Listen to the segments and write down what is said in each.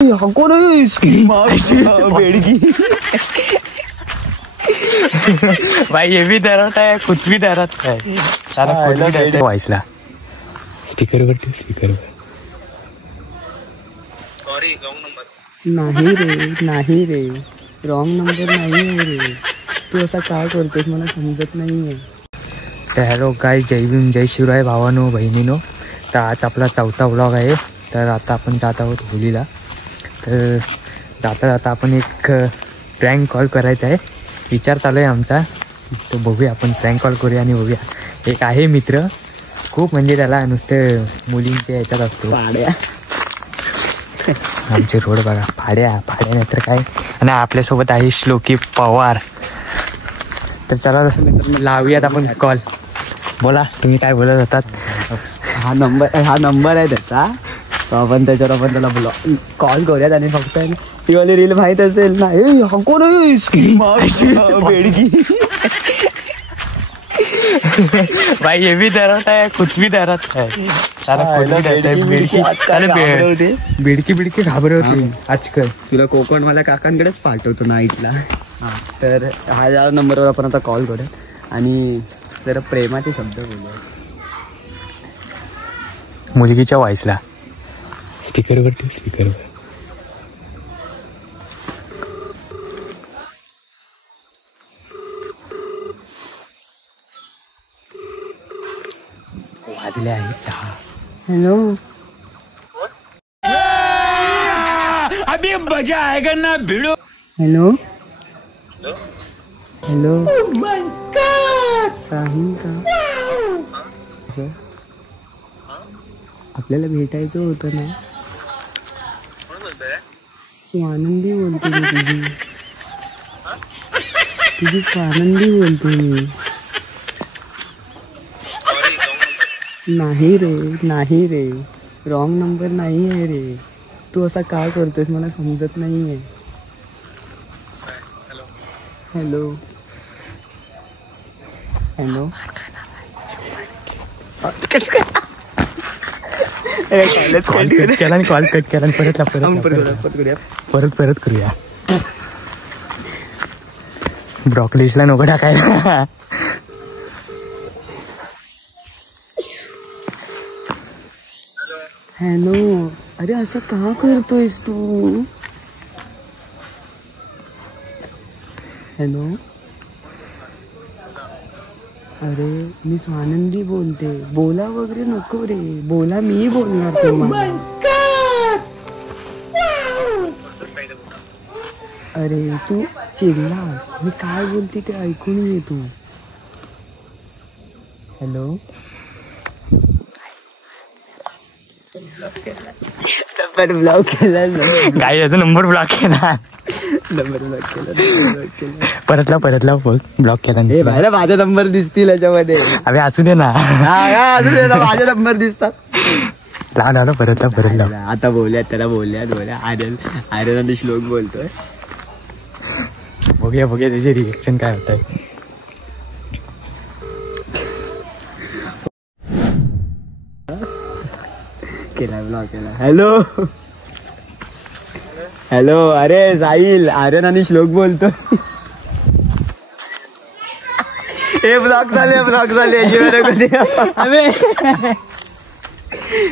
बेड़की भाई ये भी डरत है, खुद भी डरत है, सारा खुद भी डरत है। वाइसला स्पीकर वर, स्पीकर वर। सॉरी रॉन्ग नंबर नाही रे रॉंग नंबर नाही आहे रे। तू असा का करतोस मला समजत नाहीये। तर हॅलो गाइस, जय भीम, जय शिवराय भावानो बहिणीनो। तर आज आपला चौथा व्लॉग आहे। तर आता आपण जात आहोत होलीला। तर जाता जाता आपण एक प्रँक कॉल करायचा आहे, विचार चालू आहे आमचा। तो बघूया, आपण प्रँक कॉल करूया आणि बघूया। एक आहे मित्र, खूप म्हणजे त्याला नुसतं मुलींच्या ह्याच्यात असतो। पाड्या आमचे रोड बघा, फाड्या नाही तर काय। आणि आपल्यासोबत आहे श्लोकी पवार। तर चला लावूयात आपण कॉल। बोला, तुम्ही काय बोलत होतात? हा नंबर आहे त्याचा, तो आपण त्याच्यावर आपण त्याला कॉल करूयात। आणि फक्त ती वाली रील माहित असेल ना, बेड़की भाई ये भी डरत है, खुद भी डरत है, सारा खुद भी डरत है। बेडकी घाबरवते आजकाल। तुला कोकण मला काकांकडेच पाठवतो नाईटला। तर हा नंबरवर आपण आता कॉल करूया आणि जरा प्रेमाचे शब्द बोलूया। मुलगीच्या वाईसला स्पीकरवर ठेव, स्पीकरवर। वाजले आहेत 10। हॅलो, अभी मजा आएगा ना भिड़ो। हॅलो हॅलो, साहिल का? आपल्याला भेटायचं होतं ना। स्वानंदी बोलते मी, तुझी स्वानंदी बोलते मी। नाही रे रॉंग नंबर नाही आहे रे। तू असा का करतोस मला समजत नाहीये। हॅलो हॅलो, कॉल कट केला परत करूया। ब्रॉकलिस्टला नको टाकायला। हॅलो, अरे असं का करतोयस तू? हॅलो, अरे मी स्वानंदी बोलते, बोला वगैरे नको रे, बोला मी बोलणार तुम्हाला। अरे तू चिडला, मी काय बोलते ते ऐकून घे तू। हॅलो, नंबर ब्लॉक केला, काय याचा नंबर ब्लॉक केला, परत लाव ब्लॉक केला। हे बाहेर माझा नंबर दिसतील याच्यामध्ये। अबे असू दे ना, माझे नंबर दिसतात। लाव परत लाव। आता बोलूयात आर्यन आणि श्लोक बोलतोय। बघूया त्याचे रिएक्शन काय होत आहे। केला ब्लॉक केला। हॅलो, अरे साहिल, आर्यन आणि श्लोक बोलतो। हे ब्लॉक झाले कधी? अबे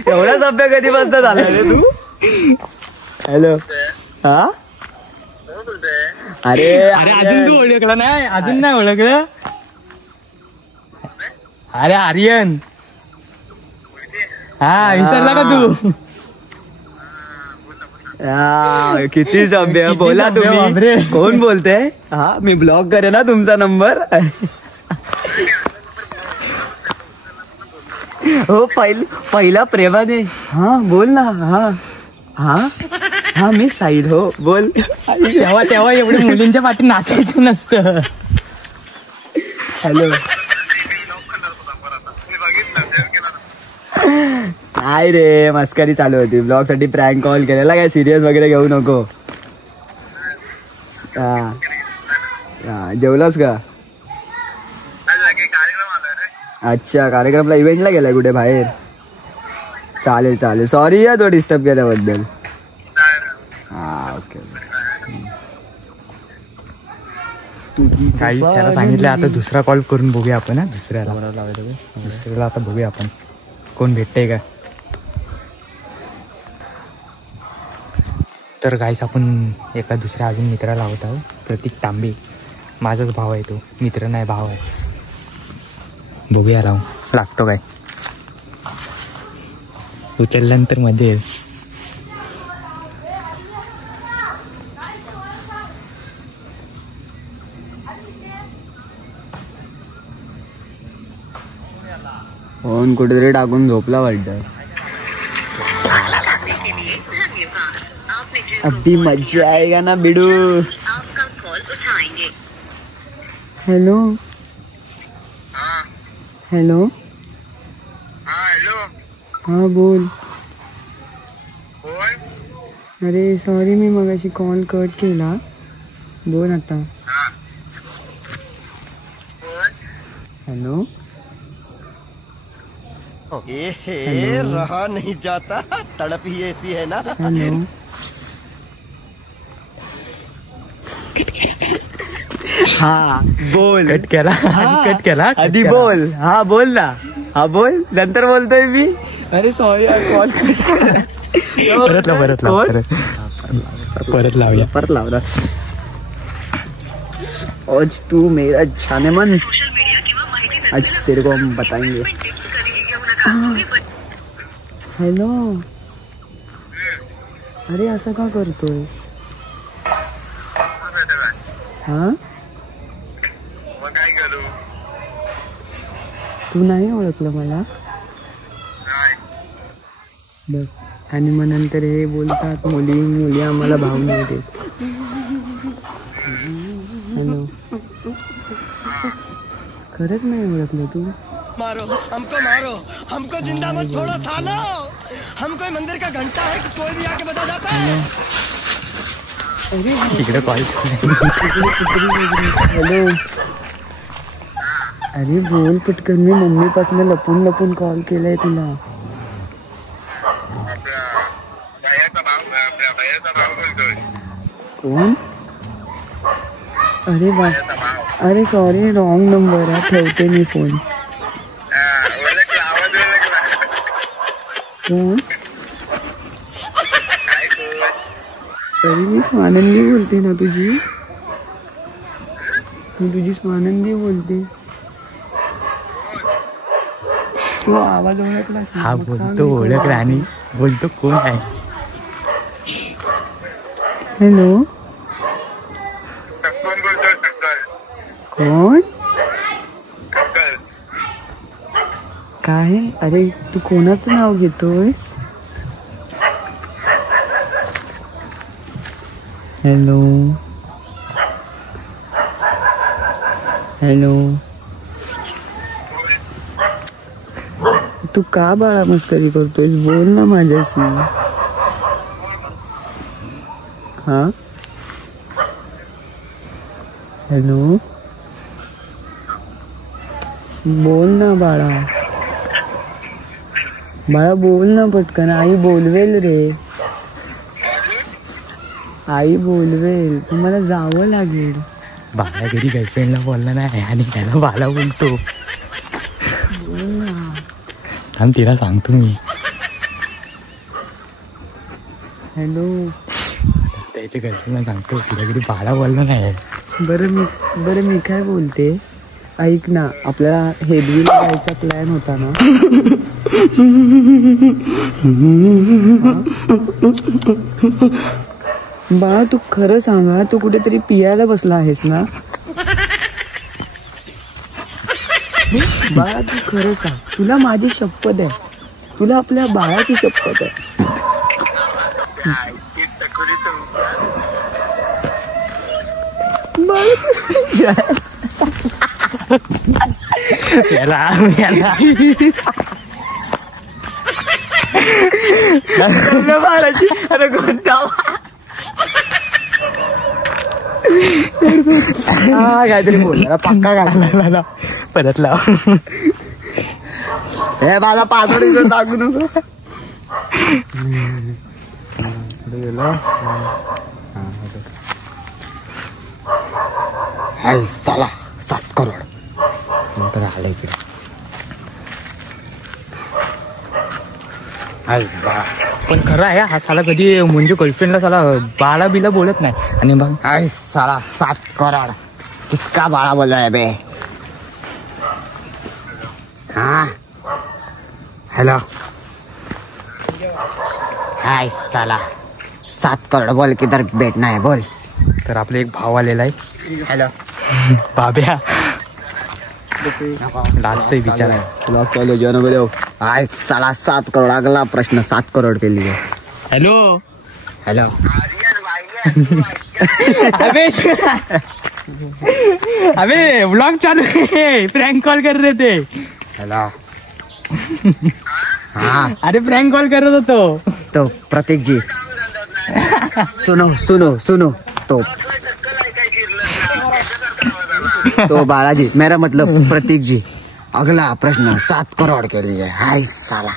एवढा सभ्य कधी बसता झाला रे तू? हॅलो, हा अरे अजून तू ओळखला नाही? अजून नाही ओळखलं? अरे आर्यन, हा विसरला का तू? किती सभ्य, बोला तुम्ही कोण बोलते? हा मी ब्लॉक करे ना तुमचा नंबर। हो पहिला प्रेमाने, हा बोल ना। हा मी साहिल, हो बोल। तेव्हा एवढे मुलींच्या पाठी नाचायचं नसतं। हॅलो, नाही रे मस्करी चालू होती, ब्लॉग साठी प्रँक कॉल केलेला, काय सिरियस वगैरे घेऊ नको। हा जेवलास का? अच्छा, कार्यक्रमला इव्हेंटला गेलाय कुठे बाहेर? चालेल सॉरी या तो डिस्टर्ब केल्याबद्दल। ओके. काही त्याला सांगितलं आता दुसरा कॉल करून बघूया आपण. दुसऱ्याला आता बघूया आपण कोण भेटतंय का. तर गाईस आपण एका दुसऱ्या अजून मित्राला लावत आहोत. प्रतीक तांबे, माझाच भाव आहे तो, मित्र नाही भाव आहे. बघूया लावून लागतो काय. उचलल्यानंतर मजा येईल. फोन कुठेतरी टाकून झोपला वाटतं. अभी मजा आएगा ना बिडू. Hello hello. हाँ बोल. अरे सॉरी मी मगाशी कॉल कट केला. बोल आता. हॅलो. रहा नहीं जाता, तड़प ही ऐसी है ना. हॅलो. हा बोल. कट केला कट केला आधी बोल. हा बोल ना. हा बोल, नंतर बोलतोय मी. अरे सॉरी कॉल परत लावूया. परत लावला. आज तू मेरा जाने मन, आज तेरे को हम बताएंगे. हॅलो. अरे असं का करतोय. हा तू नाही ओळखलं मला बघ. आणि मग नंतर हे बोलतात मुली आम्हाला भाव नाही देत. हॅलो. खरंच नाही ओळखलं तू. मारो हमको जिंदा मत छोड़ो सालो. हम कोई मंदिर का घंटा है कि कोई भी आके बजा जाता है. तिकडे कॉल. हॅलो. अरे बोल पटकन. मी मम्मीपासून लपून कॉल केलाय तुला. कोण. अरे बा. अरे सॉरी रॉंग नंबर आहे. ठेवते मी फोन. कोण. तरी मी स्वानंदी बोलते ना तुझी. मी तुझी स्वानंदी बोलते. तू आवाज ओळखलास. हा बोलतो ओळख राणी. बोलतो कोण आहे. हॅलो. कोण. काय. अरे तू कोणाचं नाव घेतोय. Hello hello. तू का बाळा मस्करी करतोयस. बोल ना माझ्याशी. हा हॅलो. बोल ना बाळा. बाळा बोल ना पटकन. आई बोलवेल रे. आई बोलवेल. तुम्हाला जावं लागेल. बाळा घरी गर्लफ्रेंडला बोलला नाही आणि त्याला बाळा बोलतो. बोल ना. थांब तिला सांगतो मी. हॅलो. त्याच्या गर्लफ्रेंडला सांगतो तिला घरी बाळा बोलला नाही. बरं मी काय बोलते. ऐक ना. आपल्याला हेदवीला जायचा प्लॅन होता ना. बाळा तू खरं सांगा. तू कुठेतरी पियाला बसला आहेस ना. बाळा तू खरं सांग. तुला माझी शपथ आहे. तुला आपल्या बाळाची शपथ आहे. बाळाची. अरे कोणता. काहीतरी बोलला पक्का घातला. परत लाव. हे माझा पासवर्ड टाकू नको. गेला. साला 7 करोड नंतर आलं इकडे. पण खरं आहे हा साला कधी म्हणजे गर्लफ्रेंडला साला बाळा बिला बोलत नाही. आणि मग साला 7 करोड किसका बाळा बोल रहा है बे. हाँ हेलो हाय साला 7 करोड बोल किधर बैठना है बोल. तर आपले एक भाव आलेला आहे हेलो बाब्या. लाजतोय बिचारा. तुला कॉलेज नको हाय साला 7 करोड. अगला प्रश्न 7 करोड के लिए. हॅलो हेलो अबे व्लॉग चालू है. प्रँक कॉल कर रहे थे. हेलो हाँ अरे प्रँक कॉल करत होतो. तो प्रतीक जी सुनो सुनो सुनो. तो बालाजी मेरा मतलब प्रतीक जी. अगला प्रश्न 7 करोड के लिए. हाय साला.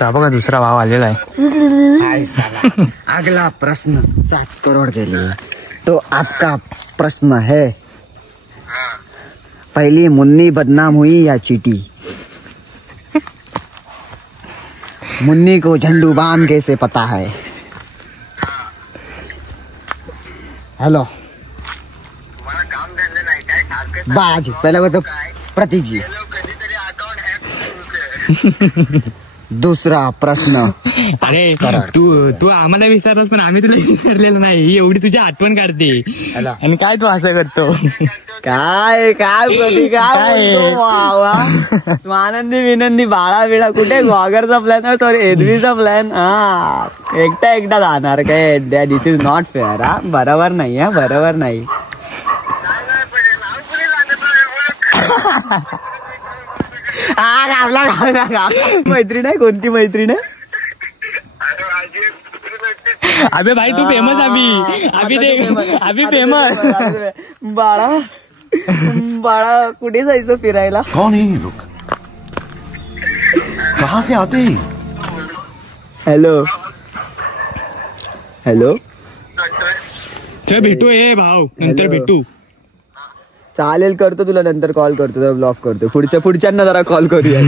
तर बघा दुसरा भाव आलेला आहे. हाय साला. अगला प्रश्न 7 करोड के लिए. तो आपका प्रश्न है पहली मुन्नी बदनाम हुई या चीटी. मुन्नी को झंडू बाम कैसे पता है. हेलो बाजी पहले वो तो प्रतीक जी. दूसरा प्रश्न अरे तू आम्हाला विसरलास पण आम्ही तुला विसरलेलो नाही. ही एवढी तुझी आठवण काढते. आणि काय तू असं करतो. काय काय प्रतीक काय स्वानंदी विनंदी बाळा बिळा कुठे गॉगरचा प्लॅन. सॉरी एदवीचा प्लॅन. हा एकटा जाणार काय. This is not fair. हा बरोबर नाही. हा बरोबर नाही. मैत्रीण आहे. कोणती मैत्रीण आहे. अबे भाई तू फेमस. अभी फेमस. बाळा कुठे जायचं फिरायला. कौन है ये लोग, कहाँ से आते हैं. हॅलो हॅलो चल भेटू. हे भाव नंतर भेटू. चालेल करतो तुला नंतर कॉल करतो. ब्लॉक करतो. पुढच्यांना जरा कॉल करूया.